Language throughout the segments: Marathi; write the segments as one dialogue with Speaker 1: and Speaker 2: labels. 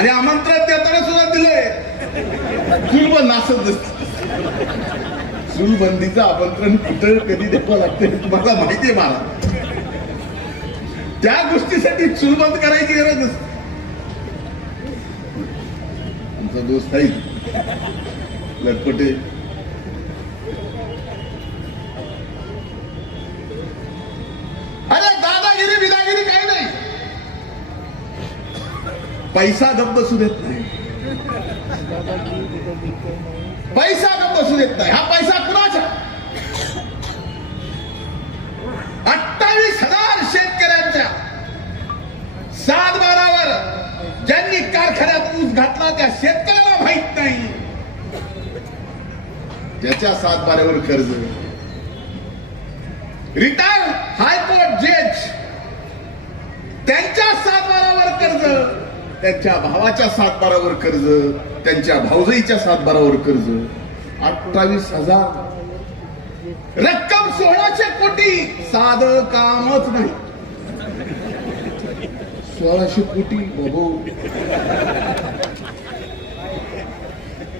Speaker 1: आणि आमंत्रण देताना सुद्धा दिलंय. चुलब नासत चुलबंदीचं आमंत्रण कुठं कधी द्यावं लागतं हे तुम्हाला माहितीये मला. त्या गोष्टीसाठी चुलबंद करायची गरज असते आमचा दोस्त आहे. लटपटे. पैसा गप्प बसू देत नाही. पैसा गप्प बसू देत नाही. हा पैसा कुणाचा अठ्ठावीस हजार शेतकऱ्यांच्या सात बारावर ज्यांनी कारखान्यात ऊस घातला त्या शेतकऱ्याला माहीत नाही. ज्याच्या सात कर्ज. रिटायर हायकोर्ट जज त्यांच्या सात बारावर कर्ज त्यांच्या भावाच्या सातबारावर कर्ज त्यांच्या भाऊजाईच्या सातबारावर कर्ज. अठ्ठावीस हजार. रक्कम सोळाशे कोटी. साध कामच नाही. सोळाशे कोटी बाबू.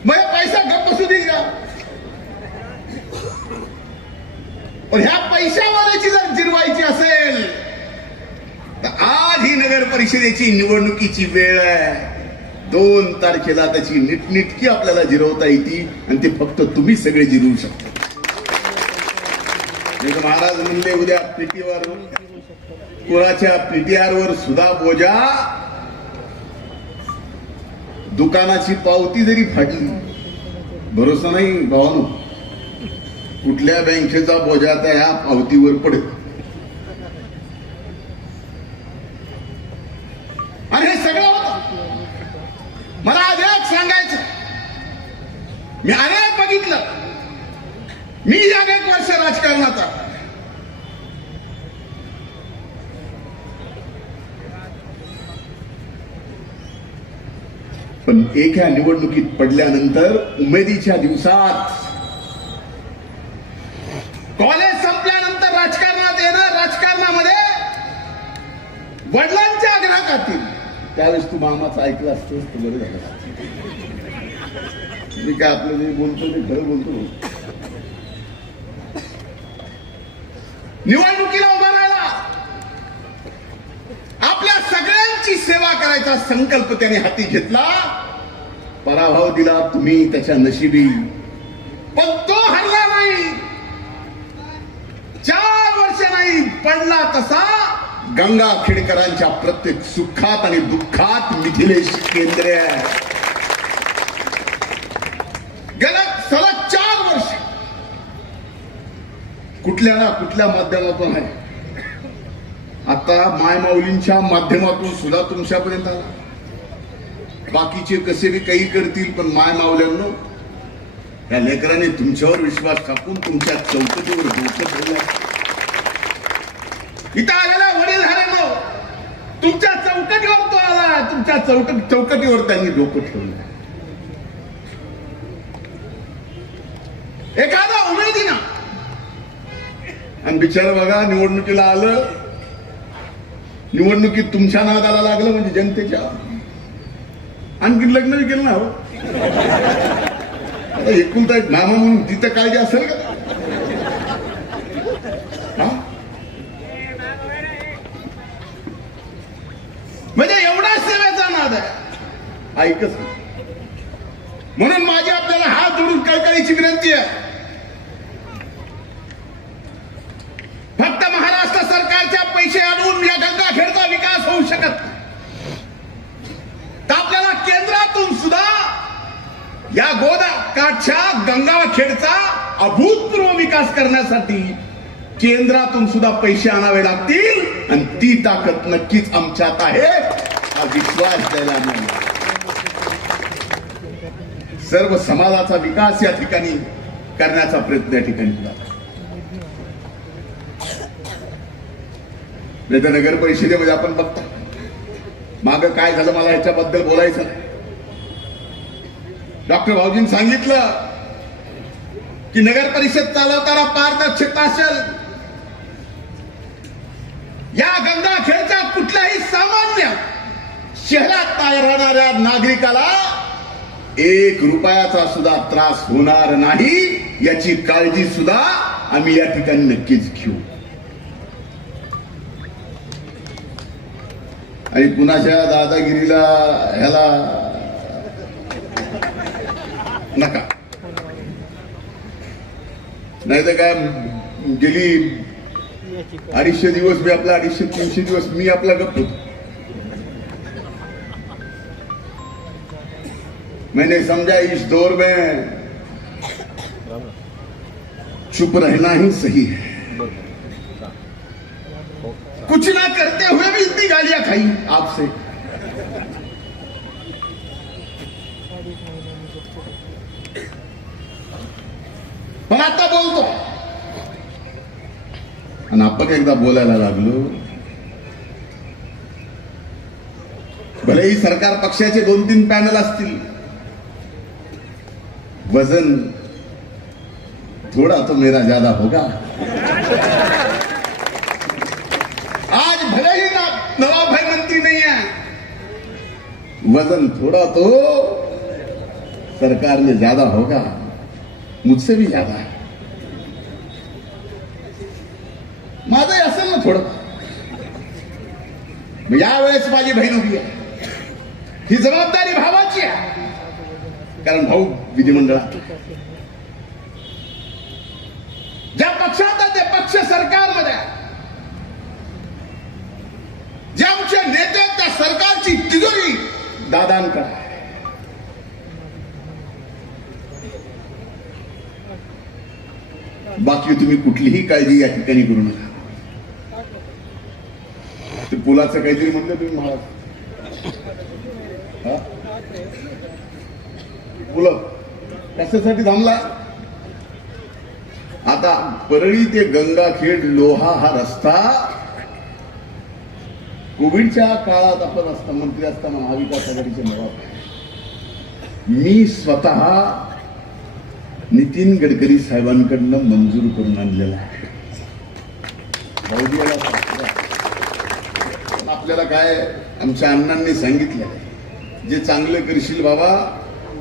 Speaker 1: मग पैसा गप्प बसू देईल का पण ह्या पैशावाल्याची जर जिरवायची असेल ही नगर परिषदेची निवडणुकीची वेळ आहे. दोन तारखेला त्याची नीटनिटकी आपल्याला जिरवता येते आणि ते फक्त तुम्ही सगळे जिरवू शकता. महाराज म्हणले उद्या पीटीआर कुळाच्या पीटीआर वर सुद्धा बोजा. दुकानाची पावती जरी फाटली भरोसा नाही भावानो. कुठल्या बँकेचा बोजा त्या पावतीवर पडेल आणि हे सगळं होतं मला आज एक सांगायचं मी अनेक बघितलं मी अनेक वर्ष राजकारणात आहे. पण एका निवडणुकीत पडल्यानंतर उमेदीच्या दिवसात कॉलेज संपल्यानंतर राजकारणात येणं राजकारणामध्ये वडिलांच्या आग्रहातील त्यावेळेस तू मामाचं ऐकलं असतंस तू बरं झालं. मी काय आपलं जे बोलतो ते खरं बोलतो. निवडणुकीला सगळ्यांची सेवा करायचा संकल्प त्याने हाती घेतला. पराभव दिला तुम्ही त्याच्या नशिबी. पण तो हरला नाही. चार वर्ष नाही पडला तसा. गंगा खेडकरांच्या प्रत्येक सुखात आणि दुःखात मिथिलेश केंद्रे आहे. गेल्या सलग चार वर्ष. कुठल्या ना कुठल्या माध्यमातून आहे. आता मायमाऊलींच्या माध्यमातून सुद्धा तुमच्यापर्यंत आला. बाकीचे कसे बी काही करतील पण माय माऊल्यांनो या लेकराने तुमच्यावर विश्वास टाकून तुमच्या चौकटीवर डोकं ठेवलं इथं आलेला वडील झाल्यानो तुमच्या चौकटीवर तो आला. तुमच्या चौकट चौकटीवर त्यांनी डोकं ठेवलं एखादा उमेदीना. आणि बिचारा बघा निवडणुकीला आलं. निवडणुकीत तुमच्या नादाला लागलं म्हणजे जनतेच्या? आणखी लग्न बी केलं ना हो. आता एकुलता एक मामा म्हणून तिथं काळजी असेल का? हा? म्हणजे एवढा सेवेचा नाद आहे. ऐकच म्हणून माझी आपल्याला हात जोडून कळकळीची विनंती आहे. फक्त महाराष्ट्र सरकारच्या पैसे आणून या गंगाखेडचा विकास होऊ शकत तर आपल्याला केंद्रातून सुद्धा या गोदा काठच्या गंगाखेडचा अभूतपूर्व विकास करण्यासाठी केंद्रातून सुद्धा पैसे आणावे लागतील आणि ती ताकद नक्कीच आमच्यात आहे. हा विश्वास द्यायला नाही सर्व समाजाचा विकास या ठिकाणी करण्याचा प्रयत्न या ठिकाणी नाही तर नगर परिषदेमध्ये आपण बघता. माग काय झालं मला याच्याबद्दल बोलायचं नाही. डॉक्टर भाऊजींनी सांगितलं की नगर परिषद चालवताना पारदर्शकता असेल. या गंगाखेडच्या कुठल्याही सामान्य शहरात नाही राहणाऱ्या नागरिकाला एक रुपयाचा सुद्धा त्रास होणार नाही याची काळजी सुद्धा आम्ही या ठिकाणी नक्कीच घेऊ. आणि कुणाच्या दादागिरीला ह्याला नका. नाही तर काय गेली अडीचशे दिवस मी आपला अडीचशे तीनशे दिवस मी आपला गप्प होतो. मैंने समझा इस दौर में चुप रहना ही सही है। कुछ ना गालियां खाई आपसे। पण आता बोलतो आणि आपण एकदा बोलायला लागलो। भलेही सरकार पक्षाचे दोन तीन पॅनल असतील। वजन थोड़ा तो मेरा ज्यादा होगा आज भले ही ना नवाब भाई मंत्री नहीं है वजन थोड़ा तो सरकार में ज्यादा होगा मुझसे भी ज्यादा है। माझं असेल ना थोडं यावेळेस माझी बहीण उभी आहे. ही जबाबदारी भावाची आहे. कारण भाऊ विधिमंडळात ज्या पक्षात आहे ते पक्ष सरकारमध्ये आहे. जे आमचे नेते आहेत, त्या सरकारची तिजोरी दादांकडे आहे. बाकी तुम्ही कुठलीही काळजी या ठिकाणी करू नका ते पुलाचं काहीतरी म्हणलं तुम्ही महाराज हा? पुलं कशासाठी थांबला आता परळी ते गंगाखेड लोहा हा रस्ता कोविडच्या काळात आपण असता मंत्री असताना महाविकास आघाडीचे नवाब मी स्वतः नितीन गडकरी साहेबांकडनं मंजूर करून आणलेला आहे. आपल्याला काय आमच्या अण्णांनी सांगितलं जे चांगलं करशील बाबा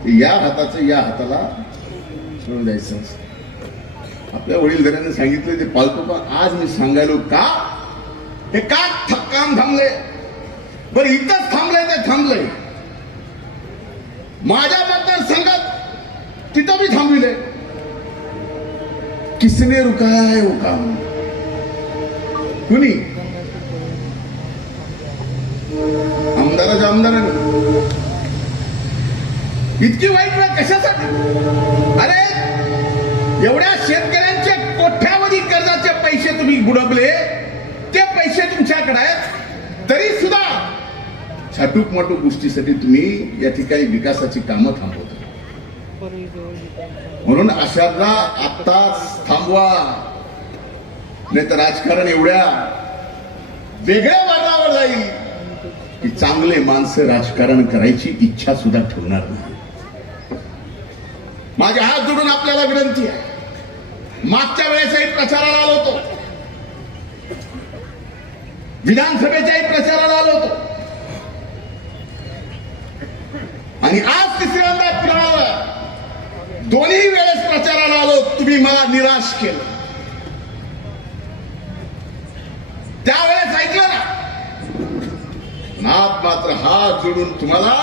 Speaker 1: ते या हाताचं या हाताला सोडून द्यायचं असतं. आपल्या वडीलधाऱ्यांनी सांगितलं ते पालतो पण आज मी सांगायलो का? हे का काम थांबले. बरं इथंच थांबलंय ते थांबलंय? माझ्या मतदारसंघात तिथं मी थांबविले किसने रुकाया है वो काम? कुणी? आमदाराच्या आमदाराने. इतकी वाईट ना कशासाठी? अरे एवढ्या शेतकऱ्यांचे कोठ्यावधी कर्जाचे पैसे तुम्ही बुडवले ते पैसे तुमच्याकडे आहेत तरी सुद्धा छाटूक माटूक गोष्टीसाठी तुम्ही या ठिकाणी विकासाची कामं थांबवता. म्हणून अशांना आत्ताच थांबवा. नाही तर राजकारण एवढ्या वेगळ्या मार्गावर जाईल की चांगले माणसं राजकारण करायची इच्छा सुद्धा ठेवणार नाही. माझ्या हात जोडून आपल्याला विनंती आहे. मागच्या वेळेसही प्रचाराला आलो होतो. विधानसभेच्याही प्रचाराला आलो होतो. आणि आज तिसऱ्यांदा पुन्हा दोन्ही वेळेस प्रचाराला आलो तुम्ही मला निराश केलं. त्यावेळेस ऐकलं ना? नाथ मात्र हात जोडून तुम्हाला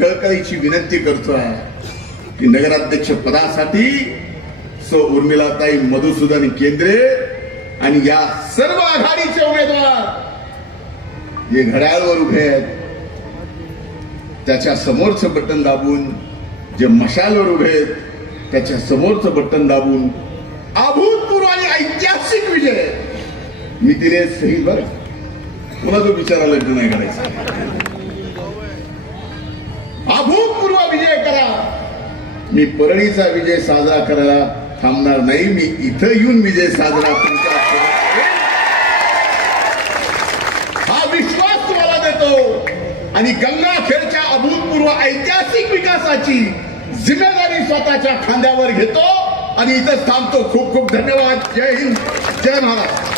Speaker 1: कळकळीची विनंती करतोय की नगराध्यक्ष पदासाठी सो उर्मिलाताई मधुसूदन केंद्रे आणि या सर्व आघाडीचे उमेदवार जे घड्याळवर उभे आहेत. त्याच्या समोरचं बटन दाबून जे मशालवर उभे आहेत त्याच्या समोरचं बटन दाबून अभूतपूर्व आणि ऐतिहासिक विजय. मी तिने सही बर. पुन्हा तो विचारायला नाही करायचा. अभूतपूर्व विजय करा. मी परळीचा विजय साजरा करायला थांबणार नाही. मी इथं येऊन विजय साजरा तुमच्या हा विश्वास तुम्हाला देतो. आणि गंगाखेडच्या ऐतिहासिक विकासाची जिम्मेदारी स्वतःच्या खांद्यावर घेतो. आणि इथंच थांबतो. खूप खूप धन्यवाद. जय हिंद. जय महाराष्ट्र.